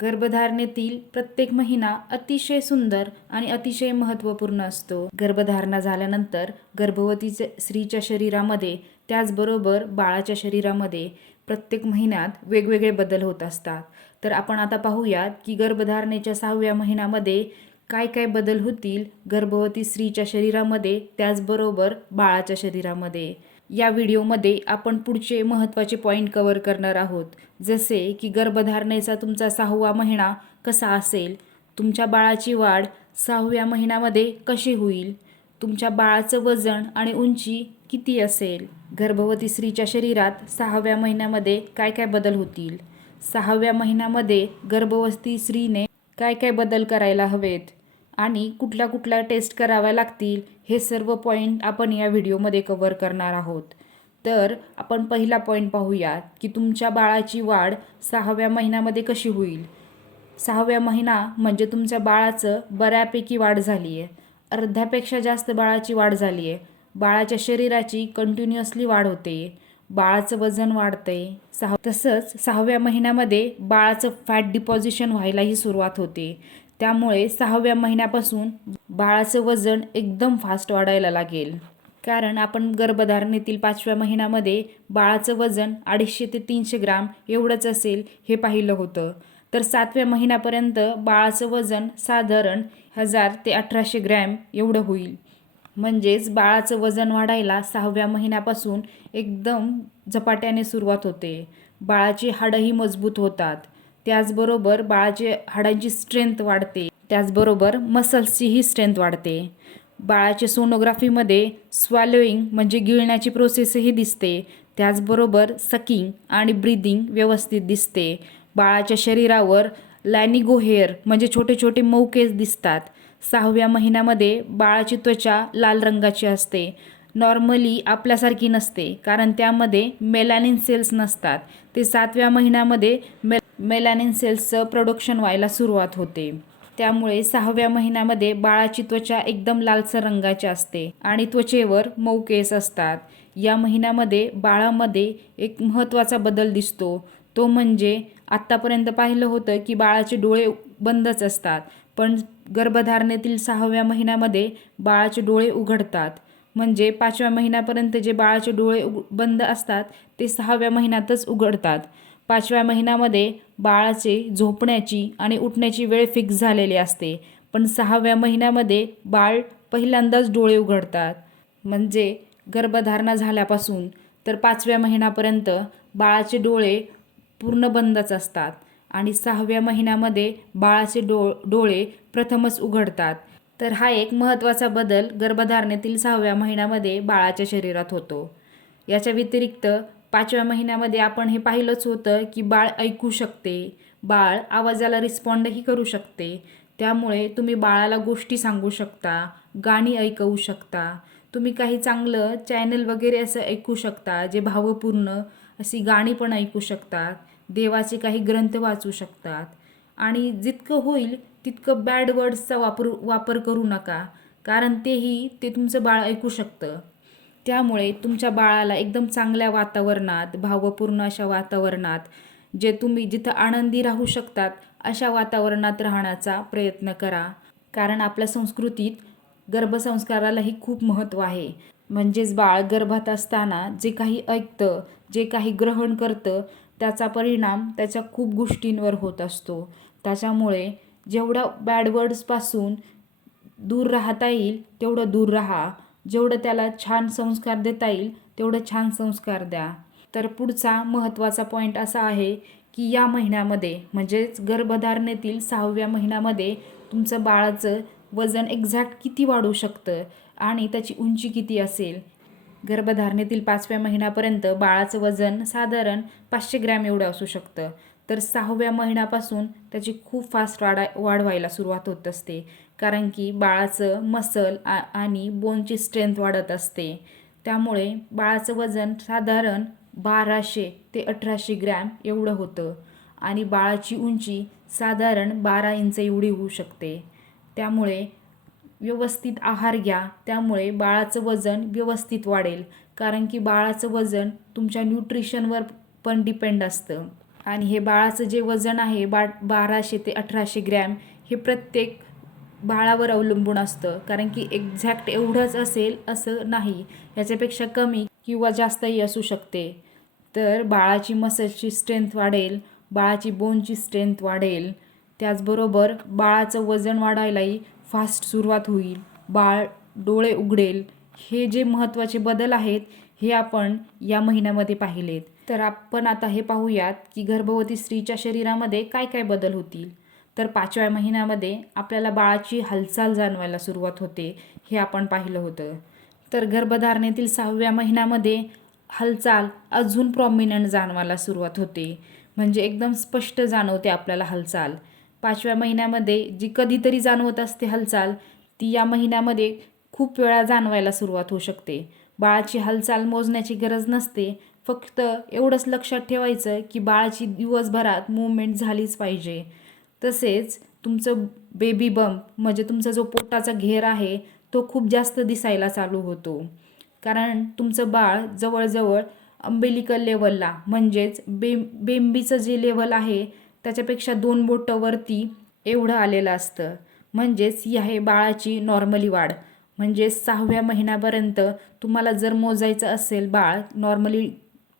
गर्भधारणेतील प्रत्येक महिना अतिशय सुंदर आणि अतिशय महत्त्वपूर्ण असतो. गर्भधारणा झाल्यानंतर गर्भवती स्त्रीच्या शरीरामध्ये त्याचबरोबर बाळाच्या शरीरामध्ये प्रत्येक महिन्यात वेगवेगळे बदल होत असतात. तर आपण आता पाहूयात की गर्भधारणेच्या 6व्या महिन्यामध्ये काय काय बदल होतील गर्भवती स्त्रीच्या शरीरामध्ये त्याचबरोबर बाळाच्या शरीरामध्ये. या व्हिडिओमध्ये आपण पुढचे महत्त्वाचे पॉईंट कव्हर करणार आहोत, जसे की गर्भधारणेचा तुमचा 6वा महिना कसा असेल, तुमच्या बाळाची वाढ 6व्या महिन्यामध्ये कशी होईल, तुमच्या बाळाचं वजन आणि उंची किती असेल, गर्भवती स्त्रीच्या शरीरात 6व्या महिन्यामध्ये काय काय बदल होतील, 6व्या महिन्यामध्ये गर्भवती स्त्रीने काय काय बदल करायला हवेत आणि कुठल्या कुठल्या टेस्ट कराव्या लागतील, हे सर्व पॉईंट आपण या व्हिडिओमध्ये कव्हर करणार आहोत. तर आपण पहिला पॉईंट पाहूयात की तुमच्या बाळाची वाढ 6व्या महिन्यामध्ये कशी होईल. 6व्या महिना म्हणजे तुमच्या बाळाचं बऱ्यापैकी वाढ झाली आहे, अर्ध्यापेक्षा जास्त बाळाची वाढ झाली आहे. बाळाच्या शरीराची कंटिन्युअसली वाढ होते, बाळाचं वजन वाढते. तसंच 6व्या महिन्यामध्ये बाळाचं फॅट डिपॉझिशन व्हायलाही सुरुवात होते. त्यामुळे 6व्या महिन्यापासून बाळाचं वजन एकदम फास्ट वाढायला लागेल. कारण आपण गर्भधारणेतील 5व्या महिन्यामध्ये बाळाचं वजन 250 ते 300 ग्राम एवढंच असेल हे पाहिलं होतं. तर 7व्या महिन्यापर्यंत बाळाचं वजन साधारण 1000 ते 1800 ग्रॅम एवढं होईल. म्हणजेच बाळाचं वजन वाढायला 6व्या महिन्यापासून एकदम झपाट्याने सुरुवात होते. बाळाची हाडंही मजबूत होतात, त्याचबरोबर बाळाच्या हाडांची स्ट्रेंथ वाढते, त्याचबरोबर मसल्सचीही स्ट्रेंथ वाढते. बाळाच्या सोनोग्राफीमध्ये स्वॅलोईंग म्हणजे गिळण्याची प्रोसेसही दिसते, त्याचबरोबर सकिंग आणि ब्रीदिंग व्यवस्थित दिसते. बाळाच्या शरीरावर लॅनिगो हेअर म्हणजे छोटे छोटे मऊ केस दिसतात. 6व्या महिन्यामध्ये बाळाची त्वचा लाल रंगाची असते, नॉर्मली आपल्यासारखी नसते, कारण त्यामध्ये मेलॅनिन सेल्स नसतात. ते 7व्या महिन्यामध्ये मेलॅनिन सेल्सचं प्रोडक्शन व्हायला सुरुवात होते. त्यामुळे 6व्या महिन्यामध्ये बाळाची त्वचा एकदम लालसर रंगाची असते आणि त्वचेवर मऊ केस असतात. या महिन्यामध्ये बाळामध्ये एक महत्त्वाचा बदल दिसतो, तो म्हणजे आत्तापर्यंत पाहिलं होतं की बाळाचे डोळे बंदच असतात, पण गर्भधारणेतील 6व्या महिन्यामध्ये बाळाचे डोळे उघडतात. म्हणजे 5व्या महिन्यापर्यंत जे बाळाचे डोळे बंद असतात ते 6व्या महिन्यातच उघडतात. 5व्या महिन्यामध्ये बाळाचे झोपण्याची आणि उठण्याची वेळ फिक्स झालेली असते, पण 6व्या महिन्यामध्ये बाळ पहिल्यांदाच डोळे उघडतात. म्हणजे गर्भधारणा झाल्यापासून तर 5व्या महिन्यापर्यंत बाळाचे डोळे पूर्ण बंदच असतात आणि 6व्या महिन्यामध्ये बाळाचे डोळे प्रथमच उघडतात. तर हा एक महत्त्वाचा बदल गर्भधारणेतील 6व्या महिन्यामध्ये बाळाच्या शरीरात होतो. याच्या व्यतिरिक्त 5व्या महिन्यामध्ये आपण हे पाहिलंच होतं की बाळ ऐकू शकते, बाळ आवाजाला रिस्पॉन्डही करू शकते. त्यामुळे तुम्ही बाळाला गोष्टी सांगू शकता, गाणी ऐकवू शकता, तुम्ही काही चांगलं चॅनल वगैरे असं ऐकू शकता, जे भावपूर्ण अशी गाणी पण ऐकू शकतात, देवाचे काही ग्रंथ वाचू शकतात. आणि जितकं होईल तितकं बॅड वर्ड्सचा वापर करू नका, कारण ते तुमचं बाळ ऐकू शकतं. त्यामुळे तुमच्या बाळाला एकदम चांगल्या वातावरणात, भावपूर्ण अशा वातावरणात, जिथं आनंदी राहू शकतात अशा वातावरणात राहण्याचा प्रयत्न करा. कारण आपल्या संस्कृतीत गर्भसंस्कारालाही खूप महत्त्व आहे. म्हणजेच बाळ गर्भात असताना जे काही ऐकतं, जे काही ग्रहण करतं, त्याचा परिणाम त्याच्या खूप गोष्टींवर होत असतो. त्याच्यामुळे जेवढा बॅड वर्ड्सपासून दूर राहता येईल तेवढं दूर राहा, जेवढं त्याला छान संस्कार देता येईल तेवढं छान संस्कार द्या. तर पुढचा महत्त्वाचा पॉईंट असा आहे की या महिन्यामध्ये म्हणजेच गर्भधारणेतील 6व्या महिन्यामध्ये तुमचं बाळाचं वजन एक्झॅक्ट किती वाढू शकतं आणि त्याची उंची किती असेल. गर्भधारणेतील 5व्या महिन्यापर्यंत बाळाचं वजन साधारण 500 ग्रॅम एवढं असू शकतं. तर 6व्या महिन्यापासून त्याची खूप फास्ट वाढ व्हायला सुरुवात होत असते, कारण की बाळाचं मसल आणि बोनची स्ट्रेंथ वाढत असते. त्यामुळे बाळाचं वजन साधारण 1200 ते 1800 ग्रॅम एवढं होतं आणि बाळाची उंची साधारण 12 इंच एवढी होऊ शकते. त्यामुळे व्यवस्थित आहार घ्या, त्यामुळे बाळाचं वजन व्यवस्थित वाढेल. कारण की बाळाचं वजन तुमच्या न्यूट्रिशनवर पण डिपेंड असतं. आणि हे बाळाचं जे वजन आहे 1200 ते 1800 ग्रॅम हे प्रत्येक बाळावर अवलंबून असतं, कारण की एक्झॅक्ट एवढंच असेल असं नाही, याच्यापेक्षा कमी किंवा जास्तही असू शकते. तर बाळाची मसलची स्ट्रेंथ वाढेल, बाळाची बोनची स्ट्रेंथ वाढेल, त्याचबरोबर बाळाचं वजन वाढायलाही फास्ट सुरुवात होईल, बाळ डोळे उघडेल. हे जे महत्त्वाचे बदल आहेत हे आपण या महिन्यामध्ये पाहिलेत. तर आपण आता हे पाहूयात की गर्भवती स्त्रीच्या शरीरामध्ये काय काय बदल होतील. तर 5व्या महिन्यामध्ये आपल्याला बाळाची हालचाल जाणवायला सुरुवात होते, हे आपण पाहिलं होतं. तर गर्भधारणेतील 6व्या महिन्यामध्ये हालचाल अजून प्रॉमिनंट जाणवायला सुरुवात होते, म्हणजे एकदम स्पष्ट जाणवते आपल्याला हालचाल. 5व्या महिन्यामध्ये जी कधीतरी जाणवत असते हालचाल, ती या महिन्यामध्ये खूप वेळा जाणवायला सुरुवात होऊ शकते. बाळाची हालचाल मोजण्याची गरज नसते, फक्त एवढंच लक्षात ठेवायचं की बाळाची दिवसभरात मूवमेंट झालीच पाहिजे. तसेच तुमचं बेबी बंप म्हणजे तुमचा जो पोटाचा घेर आहे तो खूप जास्त दिसायला चालू होतो, कारण तुमचं बाळ जवळजवळ अंबेलिकल लेवलला म्हणजेच बेंबीचं जे लेवल आहे त्याच्यापेक्षा 2 बोटं वरती एवढं आलेलं असतं. म्हणजेच ही आहे बाळाची नॉर्मली वाढ. म्हणजे 6व्या महिन्यापर्यंत तुम्हाला जर मोजायचं असेल बाळ नॉर्मली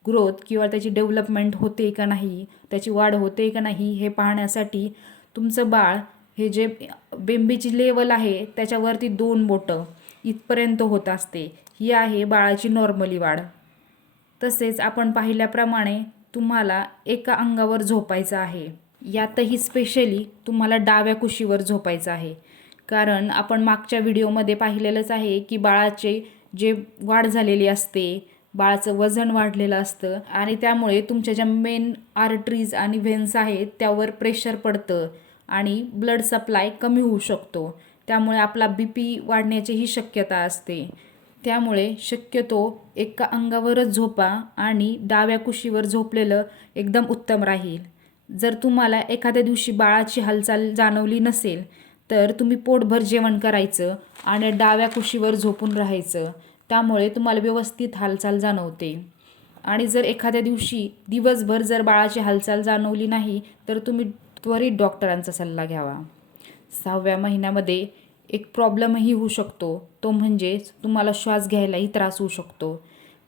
ग्रोथ किंवा त्याची डेव्हलपमेंट होते का नाही, त्याची वाढ होते का नाही हे पाहण्यासाठी तुमचं बाळ हे जे बेंबीची लेवल आहे त्याच्यावरती 2 बोटं इथपर्यंत होत असते. ही आहे बाळाची नॉर्मली वाढ. तसेच आपण पाहिल्याप्रमाणे तुम्हाला एका अंगावर झोपायचं आहे. यातही स्पेशली तुम्हाला डाव्या कुशीवर झोपायचं आहे, कारण आपण मागच्या व्हिडिओमध्ये पाहिलेलंच आहे की बाळाचे जे वाढ झालेली असते, बाळाचं वजन वाढलेलं असतं आणि त्यामुळे तुमच्या ज्या मेन आर्टरीज आणि व्हेन्स आहेत त्यावर प्रेशर पडतं आणि ब्लड सप्लाय कमी होऊ शकतो. त्यामुळे आपला BP वाढण्याचीही शक्यता असते. त्यामुळे शक्यतो एका अंगावरच झोपा आणि डाव्या कुशीवर झोपलेलं एकदम उत्तम राहील. जर तुम्हाला एखाद्या दिवशी बाळाची हालचाल जाणवली नसेल तर तुम्ही पोटभर जेवण करायचं आणि डाव्या कुशीवर झोपून राहायचं, त्यामुळे तुम्हाला व्यवस्थित हालचाल जाणवते. आणि जर एखाद्या दिवशी दिवसभर जर बाळाची हालचाल जाणवली नाही तर तुम्ही त्वरित डॉक्टरांचा सल्ला घ्यावा. 6व्या महिन्यामध्ये एक प्रॉब्लेमही होऊ शकतो, तो म्हणजे तुम्हाला श्वास घ्यायलाही त्रास होऊ शकतो,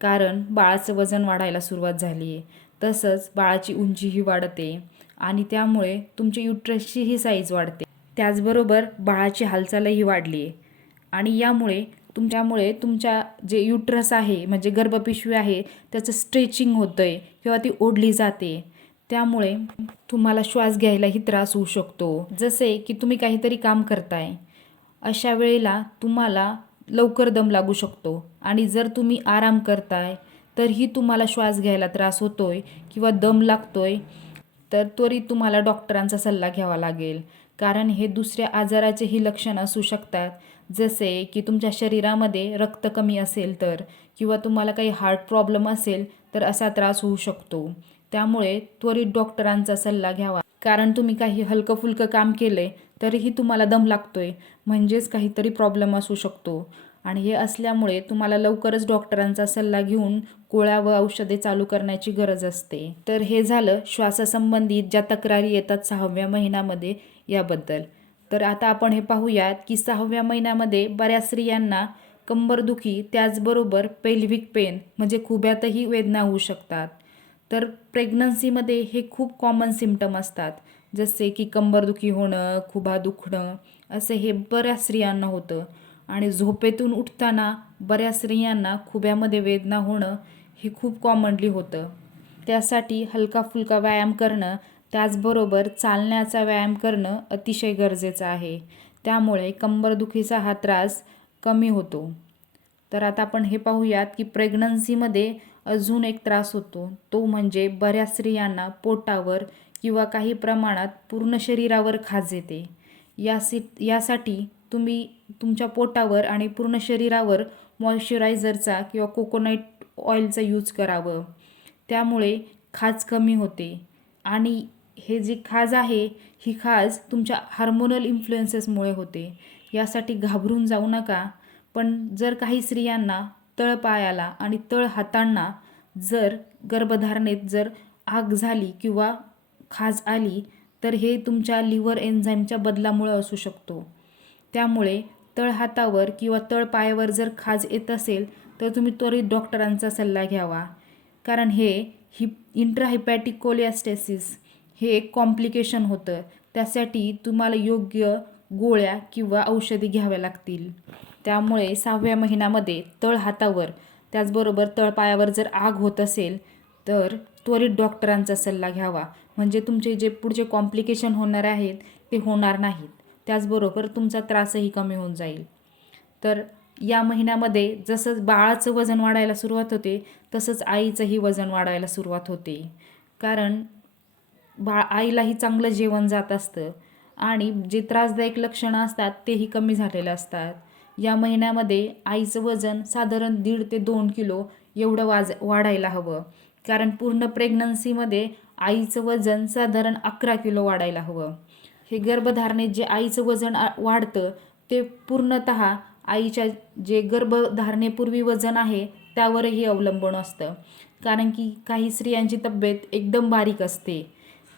कारण बाळाचं वजन वाढायला सुरुवात झाली आहे. तसंच बाळाची उंचीही वाढते आणि त्यामुळे तुमच्या युट्रसचीही साईज वाढते. त्याचबरोबर बाळाची हालचालही वाढली आहे आणि यामुळे तुमच्या जे युट्रस आहे म्हणजे गर्भपिशवी आहे त्याचं स्ट्रेचिंग होतं आहे किंवा ती ओढली जाते. त्यामुळे तुम्हाला श्वास घ्यायलाही त्रास होऊ शकतो. जसे की तुम्ही काहीतरी काम करताय, अशा वेळेला तुम्हाला लवकर दम लागू शकतो आणि जर तुम्ही आराम करताय तरीही तुम्हाला श्वास घ्यायला त्रास होतोय किंवा दम लागतोय, तर त्वरित तुम्हाला डॉक्टरांचा सल्ला घ्यावा लागेल, कारण हे दुसऱ्या आजाराचेही लक्षण असू शकतात. जसे की तुमच्या शरीरामध्ये रक्त कमी असेल तर, किंवा तुम्हाला काही हार्ट प्रॉब्लेम असेल तर असा त्रास होऊ शकतो. त्यामुळे त्वरित डॉक्टरांचा सल्ला घ्यावा, कारण तुम्ही काही हलकं फुलकं काम केलं आहे तरीही तुम्हाला दम लागतोय, म्हणजेच काहीतरी प्रॉब्लेम असू शकतो. आणि हे असल्यामुळे तुम्हाला लवकरच डॉक्टरांचा सल्ला घेऊन गोळ्या व औषधे चालू करण्याची गरज असते. तर हे झालं श्वासासंबंधित ज्या तक्रारी येतात 6व्या महिन्यामध्ये याबद्दल. तर आता आपण हे पाहूयात की 6व्या महिन्यामध्ये बऱ्याच स्त्रियांना कंबरदुखी त्याचबरोबर पेल्व्हिक पेन म्हणजे खुब्यातही वेदना होऊ शकतात. तर प्रेग्नन्सीमध्ये हे खूप कॉमन सिम्पटम असतात, जसे की कंबरदुखी होणं, खुबा दुखणं, असे हे बऱ्याच स्त्रियांना होतं. आणि झोपेतून उठताना बऱ्याच स्त्रियांना खुब्यामध्ये वेदना होणं हे खूप कॉमनली होतं. त्यासाठी हलका फुलका व्यायाम करणं त्याचबरोबर चालण्याचा व्यायाम करणं अतिशय गरजेचं आहे. त्यामुळे कंबरदुखीचा हा त्रास कमी होतो. तर आता आपण हे पाहूयात की प्रेग्नन्सीमध्ये अजून एक त्रास होतो, तो म्हणजे बऱ्याच स्त्रियांना पोटावर किंवा काही प्रमाणात पूर्ण शरीरावर खाज येते. यासाठी तुम्ही तुमच्या पोटावर आणि पूर्ण शरीरावर मॉइश्चरायझरचा किंवा कोकोनट ऑइलचा यूज करावं. त्यामुळे खाज कमी होते. आणि हे जी खाज आहे ही खाज तुमच्या हार्मोनल इन्फ्लुएन्सेसमुळे होते. यासाठी घाबरून जाऊ नका. पण जर काही स्त्रियांना तळपायाला आणि तळ हातांना जर गर्भधारणेत जर आग झाली किंवा खाज आली तर हे तुमच्या लिव्हर एन्झाईमच्या बदलामुळं असू शकतो. त्यामुळे तळहातावर किंवा तळपायावर जर खाज येत असेल तर तुम्ही त्वरित डॉक्टरांचा सल्ला घ्यावा. कारण हे इंट्राहिपॅटिक कोलिॲस्टेसिस हे एक कॉम्प्लिकेशन होतं. त्यासाठी तुम्हाला योग्य गोळ्या किंवा औषधी घ्याव्या लागतील. त्यामुळे 6व्या महिन्यामध्ये तळहातावर त्याचबरोबर तळपायावर जर आग होत असेल तर त्वरित डॉक्टरांचा सल्ला घ्यावा. म्हणजे तुमचे जे पुढचे कॉम्प्लिकेशन होणार आहेत ते होणार नाहीत. त्याचबरोबर तुमचा त्रासही कमी होऊन जाईल. तर या महिन्यामध्ये जसं बाळाचं वजन वाढायला सुरुवात होते तसंच आईचंही वजन वाढायला सुरुवात होते. कारण आईलाही चांगलं जेवण जात असतं आणि जे त्रासदायक लक्षणं असतात तेही कमी झालेले असतात. या महिन्यामध्ये आईचं वजन साधारण 1.5 ते 2 किलो एवढं वाढायला हवं. कारण पूर्ण प्रेग्नन्सीमध्ये आईचं वजन साधारण 11 किलो वाढायला हवं. हे गर्भधारणेत जे आईचं वजन वाढतं ते पूर्णतः आईच्या जे गर्भधारणेपूर्वी वजन आहे त्यावरही अवलंबून असतं. कारण की काही स्त्रियांची तब्येत एकदम बारीक असते.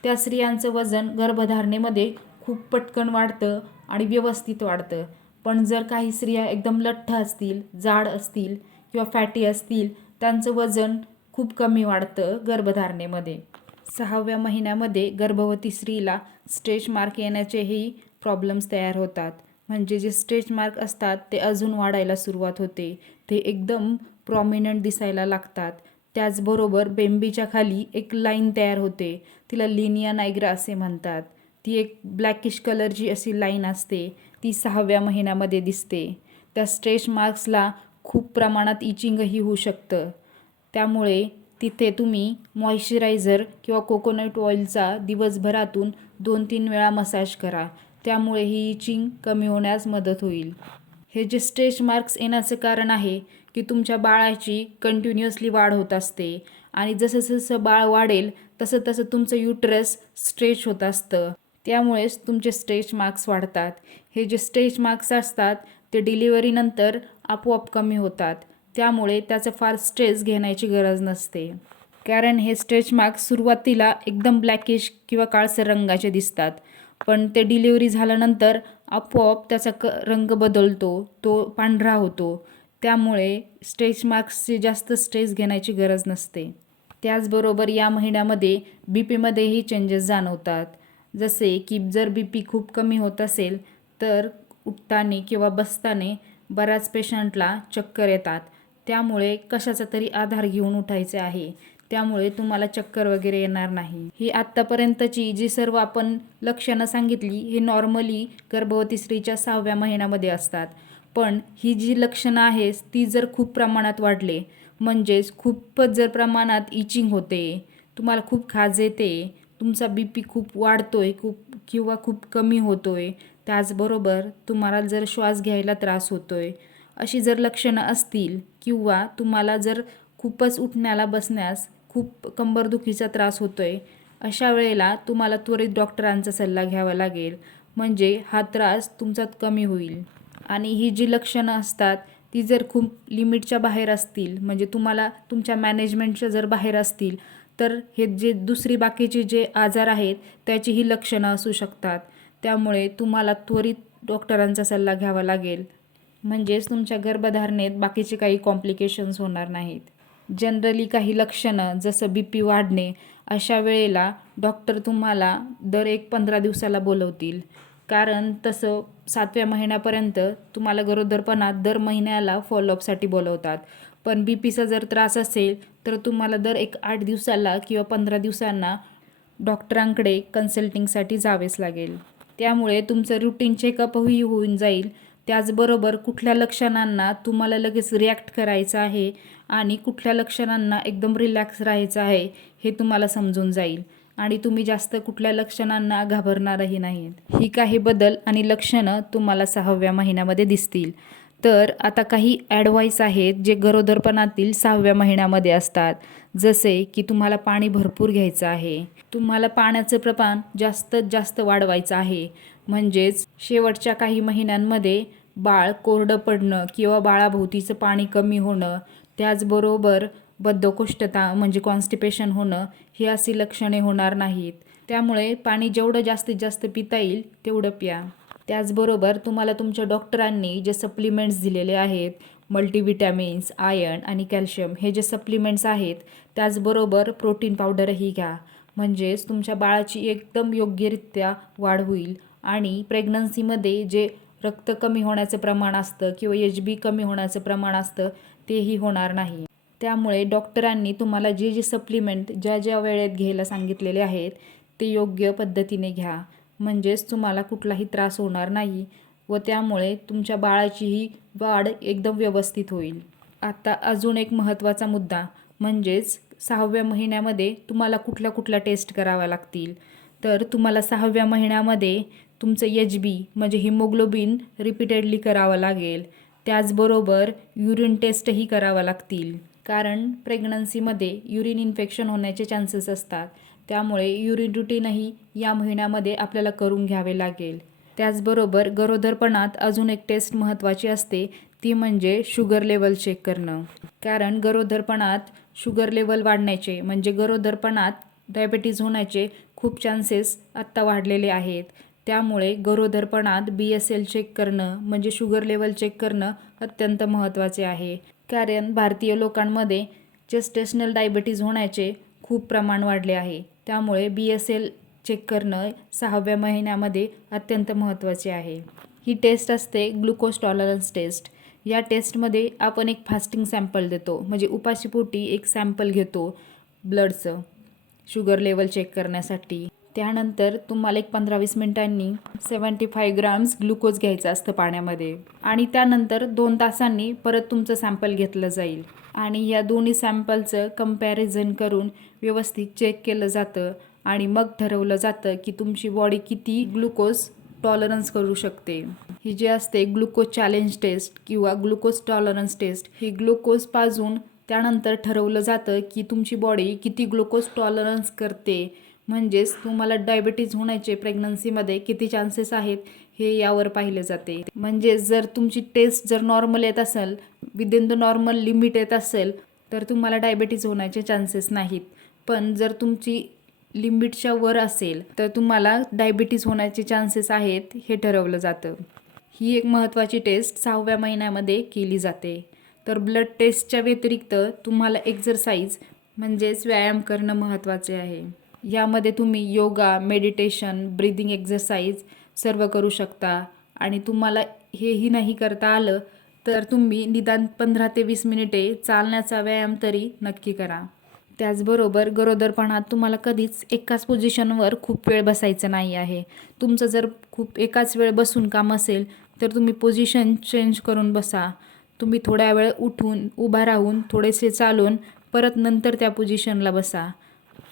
त्या स्त्रियांचं वजन गर्भधारणेमध्ये खूप पटकन वाढतं आणि व्यवस्थित वाढतं. पण जर काही स्त्रिया एकदम लठ्ठ असतील, जाड असतील किंवा फॅटी असतील त्यांचं वजन खूप कमी वाढतं गर्भधारणेमध्ये. 6व्या महिन्यामध्ये गर्भवती स्त्रीला स्ट्रेच मार्क येण्याचेही प्रॉब्लेम्स तयार होतात. म्हणजे जे स्ट्रेच मार्क असतात ते अजून वाढायला सुरुवात होते. ते एकदम प्रॉमिनंट दिसायला लागतात. त्याचबरोबर बेंबीच्या खाली एक लाईन तयार होते. तिला लिनिया नायग्रा असे म्हणतात. ती एक ब्लॅकिश कलरची अशी लाईन असते. ती 6व्या महिन्यामध्ये दिसते. त्या स्ट्रेच मार्क्सला खूप प्रमाणात इचिंगही होऊ शकतं. त्यामुळे तिथे तुम्ही मॉइश्चरायझर किंवा कोकोनट ऑइलचा दिवसभरातून 2-3 वेळा मसाज करा. त्यामुळे ही इचिंग कमी होण्यास मदत होईल. हे जे स्ट्रेच मार्क्स येण्याचं कारण आहे की तुमच्या बाळाची कंटिन्युअसली वाढ होत असते आणि जसं जसं बाळ वाढेल तसं तसं तुमचं युटरस स्ट्रेच होत असतं. त्यामुळेच तुमचे स्ट्रेच मार्क्स वाढतात. हे जे स्ट्रेच मार्क्स असतात ते डिलिव्हरीनंतर आपोआप कमी होतात. त्यामुळे त्याचं फार स्ट्रेस घेण्याची गरज नसते. कारण हे स्ट्रेच मार्क्स सुरुवातीला एकदम ब्लॅकिश किंवा काळसर रंगाचे दिसतात. पण ते डिलिव्हरी झाल्यानंतर आपोआप त्याचा रंग बदलतो, तो पांढरा होतो. त्यामुळे स्ट्रेच मार्क्सची जास्त स्ट्रेस घेण्याची गरज नसते. त्याचबरोबर या महिन्यामध्ये बीपीमध्येही चेंजेस जाणवतात. जसे की जर बीपी खूप कमी होत असेल तर उठताना किंवा बसताना बऱ्याच पेशंटला चक्कर येतात. त्यामुळे कशाचा तरी आधार घेऊन उठायचे आहे. त्यामुळे तुम्हाला चक्कर वगैरे येणार नाही. ही आत्तापर्यंतची जी सर्व आपण लक्षणं सांगितली ही नॉर्मली गर्भवती स्त्रीच्या 6व्या महिन्यामध्ये असतात. पण ही जी लक्षणं आहेत ती जर खूप प्रमाणात वाढले, म्हणजेच खूपच जर प्रमाणात इचिंग होते, तुम्हाला खूप खाज येते, तुमचा बीपी खूप वाढतोय किंवा खूप कमी होतोय, त्याचबरोबर तुम्हाला जर श्वास घ्यायला त्रास होतोय, अशी जर लक्षणं असतील किंवा तुम्हाला जर खूपच उठण्याला बसण्यास खूप कंबरदुखीचा त्रास होतोय, अशा वेळेला तुम्हाला त्वरित डॉक्टरांचा सल्ला घ्यावा लागेल. म्हणजे हा त्रास तुमचा कमी होईल. आणि ही जी लक्षणं असतात ती जर खूप लिमिटच्या बाहेर असतील, म्हणजे तुम्हाला तुमच्या मॅनेजमेंटच्या जर बाहेर असतील तर हे जे दुसरी बाकीचे जे आजार आहेत त्याची ही लक्षणं असू शकतात. त्यामुळे तुम्हाला त्वरित डॉक्टरांचा सल्ला घ्यावा लागेल. म्हणजेच तुमच्या गर्भधारणेत बाकीचे काही कॉम्प्लिकेशन्स होणार नाहीत. जनरली काही लक्षणं जसं बीपी वाढणे अशा वेळेला डॉक्टर तुम्हाला दर 15 दिवसाला बोलवतील. कारण तसं 7व्या महिन्यापर्यंत तुम्हाला गरोदरपणात दर महिन्याला फॉलोअपसाठी बोलवतात. पण बीपीचा जर त्रास असेल तर तुम्हाला दर 8 दिवसाला किंवा 15 दिवसांना डॉक्टरांकडे कन्सल्टिंगसाठी जावेच लागेल. त्यामुळे तुमचं रुटीन चेकअपही होऊन जाईल. त्याचबरोबर कुठल्या लक्षणांना तुम्हाला लगेच रिॲक्ट करायचं आहे आणि कुठल्या लक्षणांना एकदम रिलॅक्स राहायचं आहे हे तुम्हाला समजून जाईल आणि तुम्ही जास्त कुठल्या लक्षणांना घाबरणारही नाहीत. ही काही बदल आणि लक्षणं तुम्हाला 6व्या महिन्यामध्ये दिसतील. तर आता काही ॲडवाईस आहेत जे गरोदरपणातील 6व्या महिन्यामध्ये असतात. जसे की तुम्हाला पाणी भरपूर घ्यायचं आहे, तुम्हाला पाण्याचं प्रमाण जास्तीत जास्त वाढवायचं आहे. म्हणजेच शेवटच्या काही महिन्यांमध्ये बाळ कोरडं पडणं किंवा बाळाभोवतीचं पाणी कमी होणं, त्याचबरोबर बद्धकोष्ठता म्हणजे कॉन्स्टिपेशन होणं ही अशी लक्षणे होणार नाहीत. त्यामुळे पाणी जेवढं जास्तीत जास्त पिता येईल तेवढं प्या. त्याचबरोबर तुम्हाला तुमच्या डॉक्टरांनी जे सप्लिमेंट्स दिलेले आहेत, मल्टीविटॅमिन्स, आयर्न आणि कॅल्शियम हे जे सप्लिमेंट्स आहेत, त्याचबरोबर प्रोटीन पावडरही घ्या. म्हणजेच तुमच्या बाळाची एकदम योग्यरित्या वाढ होईल आणि प्रेग्नन्सीमध्ये जे रक्त कमी होण्याचं प्रमाण असतं किंवा HB कमी होण्याचं प्रमाण असतं तेही होणार नाही. त्यामुळे डॉक्टरांनी तुम्हाला जे जे सप्लिमेंट ज्या ज्या वेळेत घ्यायला सांगितलेले आहेत ते योग्य पद्धतीने घ्या. म्हणजेच तुम्हाला कुठलाही त्रास होणार नाही व त्यामुळे तुमच्या बाळाचीही वाढ एकदम व्यवस्थित होईल. आता अजून एक महत्त्वाचा मुद्दा म्हणजेच 6व्या महिन्यामध्ये तुम्हाला कुठल्या कुठल्या टेस्ट कराव्या लागतील. तर तुम्हाला 6व्या महिन्यामध्ये तुमचं HB म्हणजे हिमोग्लोबिन रिपीटेडली करावं लागेल. त्याचबरोबर युरिन टेस्टही करावं लागतील. कारण प्रेग्नन्सीमध्ये युरिन इन्फेक्शन होण्याचे चान्सेस असतात. त्यामुळे युरिन रुटीनही या महिन्यामध्ये आपल्याला करून घ्यावे लागेल. त्याचबरोबर गरोदरपणात अजून एक टेस्ट महत्त्वाची असते ती म्हणजे शुगर लेवल चेक करणं. कारण गरोदरपणात शुगर लेवल वाढण्याचे म्हणजे गरोदरपणात डायबिटीज होण्याचे खूप चान्सेस आत्ता वाढलेले आहेत. त्यामुळे गरोदरपणात BSL चेक करणं म्हणजे शुगर लेवल चेक करणं अत्यंत महत्त्वाचे आहे. कारण भारतीय लोकांमध्ये जेस्टेशनल डायबिटीज होण्याचे खूप प्रमाण वाढले आहे. त्यामुळे BSL चेक करणं 6व्या महिन्यामध्ये अत्यंत महत्त्वाचे आहे. ही टेस्ट असते ग्लुकोज टॉलरन्स टेस्ट. या टेस्टमध्ये आपण एक फास्टिंग सॅम्पल देतो म्हणजे उपाशीपोटी एक सॅम्पल घेतो ब्लडचं शुगर लेवल चेक करण्यासाठी. त्यानंतर तुम्हाला एक 15-20 मिनिटांनी 75 ग्राम्स ग्लुकोज घ्यायचं असतं पाण्यामध्ये आणि त्यानंतर 2 तासांनी परत तुमचं सॅम्पल घेतलं जाईल आणि या दोन्ही सॅम्पलचं कंपॅरिझन करून व्यवस्थित चेक केलं जातं आणि मग ठरवलं जातं की तुमची बॉडी किती ग्लुकोज टॉलरन्स करू शकते. ही जी असते ग्लुकोज चॅलेंज टेस्ट किंवा ग्लुकोज टॉलरन्स टेस्ट ही ग्लुकोज पाजून त्यानंतर ठरवलं जातं की तुमची बॉडी किती ग्लुकोज टॉलरन्स करते. म्हणजेच तुम्हाला डायबिटीज होण्याचे प्रेग्नन्सीमध्ये किती चान्सेस आहेत हे यावर पाहिले जाते. म्हणजे जर तुमची टेस्ट जर नॉर्मल येत असेल, विदिन द नॉर्मल लिमिट येत असेल तर तुम्हाला डायबिटीज होण्याचे चान्सेस नाहीत. पण जर तुमची लिमिटच्या वर असेल तर तुम्हाला डायबिटीज होण्याचे चान्सेस आहेत हे ठरवलं जातं. ही एक महत्त्वाची टेस्ट 6व्या महिन्यामध्ये केली जाते. तर ब्लड टेस्टच्या व्यतिरिक्त तुम्हाला एक्झरसाइज म्हणजेच व्यायाम करणं महत्त्वाचे आहे. यामध्ये तुम्ही योगा, मेडिटेशन, ब्रीदिंग एक्झरसाइज सर्व करू शकता आणि तुम्हाला हेही नाही करता आलं तर तुम्ही निदान 15 ते 20 मिनिटे चालण्याचा व्यायाम तरी नक्की करा. त्याचबरोबर गरोदरपणात तुम्हाला कधीच एकाच पोझिशनवर खूप वेळ बसायचं नाही आहे. तुमचं जर खूप एकाच वेळ बसून काम असेल तर तुम्ही पोझिशन चेंज करून बसा. तुम्ही थोड्या वेळ उठून उभा राहून थोडेसे चालून परत नंतर त्या पोझिशनला बसा.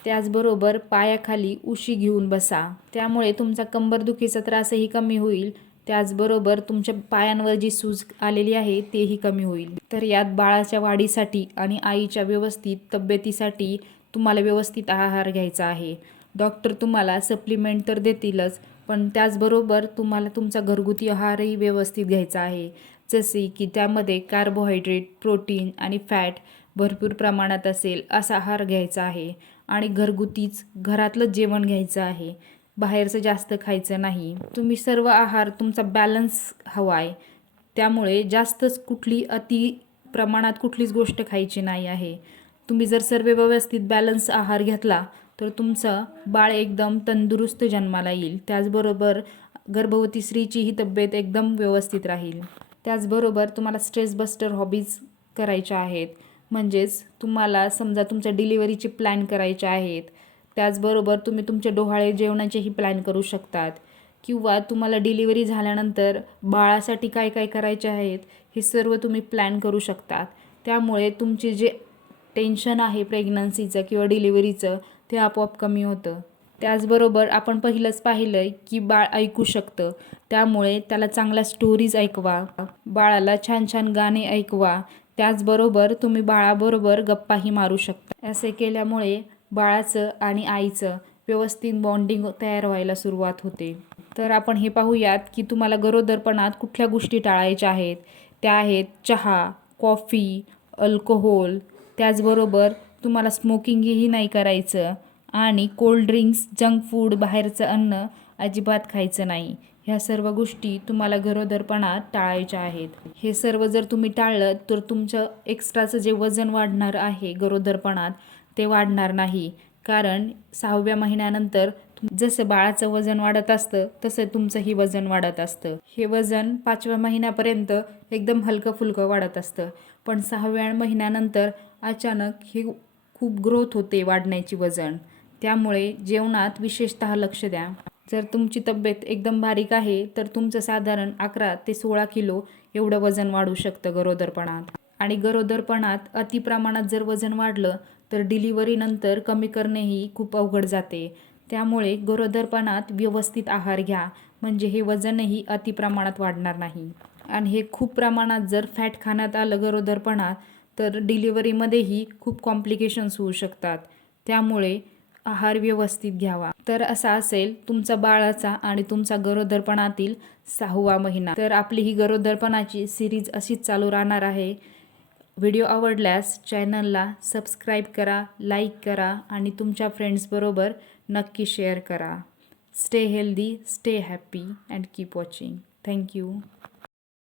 त्याचबरोबर पायाखाली उशी घेऊन बसा. त्यामुळे तुमचा कंबरदुखीचा त्रासही कमी होईल. त्याचबरोबर तुमच्या पायांवर जी सूज आलेली आहे तेही कमी होईल. तर यात बाळाच्या वाढीसाठी आणि आईच्या व्यवस्थित तब्येतीसाठी तुम्हाला व्यवस्थित आहार घ्यायचा आहे. डॉक्टर तुम्हाला सप्लिमेंट तर देतीलच पण त्याचबरोबर तुम्हाला तुमचा घरगुती आहारही व्यवस्थित घ्यायचा आहे. जसे की त्यामध्ये कार्बोहायड्रेट, प्रोटीन आणि फॅट भरपूर प्रमाणात असेल असा आहार घ्यायचा आहे आणि घरगुतीच घरातलंच जेवण घ्यायचं आहे. बाहेरचं जास्त खायचं नाही. तुम्ही सर्व आहार तुमचा बॅलन्स हवा आहे. त्यामुळे जास्तच कुठली अति प्रमाणात कुठलीच गोष्ट खायची नाही आहे. तुम्ही जर सर्व व्यवस्थित बॅलन्स आहार घेतला तर तुमचं बाळ एकदम तंदुरुस्त जन्माला येईल. त्याचबरोबर गर्भवती स्त्रीचीही तब्येत एकदम व्यवस्थित राहील. त्याचबरोबर तुम्हाला स्ट्रेस बस्टर हॉबीज करायच्या आहेत. म्हणजेच तुम्हाला समजा तुमच्या डिलिव्हरीचे प्लॅन करायचे आहेत. त्याचबरोबर तुम्ही तुमचे डोहाळे जेवणाचेही प्लॅन करू शकतात किंवा तुम्हाला डिलिव्हरी झाल्यानंतर बाळासाठी काय काय करायचे आहेत हे सर्व तुम्ही प्लॅन करू शकतात. त्यामुळे तुमचे जे टेन्शन आहे प्रेग्नन्सीचं किंवा डिलिव्हरीचं ते आपोआप कमी होतं. त्याचबरोबर आपण पहिलंच पाहिलं की बाळ ऐकू शकतं. त्यामुळे त्याला चांगल्या स्टोरीज ऐकवा, बाळाला छान छान गाणे ऐकवा. त्याचबरोबर तुम्ही बाळाबरोबर गप्पाही मारू शकता. असे केल्यामुळे बाळाचं आणि आईचं व्यवस्थित बॉन्डिंग तयार व्हायला सुरुवात होते. तर आपण हे पाहूयात की तुम्हाला गरोदरपणात कुठल्या गोष्टी टाळायच्या आहेत. त्या आहेत चहा, कॉफी, अल्कोहोल. त्याचबरोबर तुम्हाला स्मोकिंगही नाही करायचं आणि कोल्ड ड्रिंक्स, जंक फूड, बाहेरचं अन्न अजिबात खायचं नाही. ह्या सर्व गोष्टी तुम्हाला गरोदरपणात टाळायच्या आहेत. हे सर्व जर तुम्ही टाळलं तर तुमचं एक्स्ट्राचं जे वजन वाढणार आहे गरोदरपणात ते वाढणार नाही. कारण 6व्या महिन्यानंतर जसं बाळाचं वजन वाढत असतं तसं तुमचंही वजन वाढत असतं. हे वजन 5व्या महिन्यापर्यंत एकदम हलकं फुलकं वाढत असतं, पण 6व्या महिन्यानंतर अचानक हे खूप ग्रोथ होते वाढण्याची वजन. त्यामुळे जेवणात विशेषतः लक्ष द्या. जर तुमची तब्येत एकदम बारीक आहे तर तुमचं साधारण 11 ते 16 किलो एवढं वजन वाढू शकतं गरोदरपणात. आणि गरोदरपणात अतिप्रमाणात जर वजन वाढलं तर डिलिव्हरीनंतर कमी करणेही खूप अवघड जाते. त्यामुळे गरोदरपणात व्यवस्थित आहार घ्या, म्हणजे हे वजनही अतिप्रमाणात वाढणार नाही. आणि हे खूप प्रमाणात जर फॅट खाण्यात आलं गरोदरपणात तर डिलिव्हरीमध्येही खूप कॉम्प्लिकेशन्स होऊ शकतात. त्यामुळे आहार व्यवस्थित घ्यावा. तर असा असेल तुमचा बाळाचा आणि तुमचा गरोदरपणातील 6वा महिना. तर आपली ही गरोदरपणाची सिरीज अशीच चालू राहणार आहे. व्हिडिओ आवडल्यास चॅनलला सबस्क्राईब करा, लाईक करा आणि तुमच्या फ्रेंड्सबरोबर नक्की शेअर करा. Stay healthy, stay happy and keep watching. Thank you.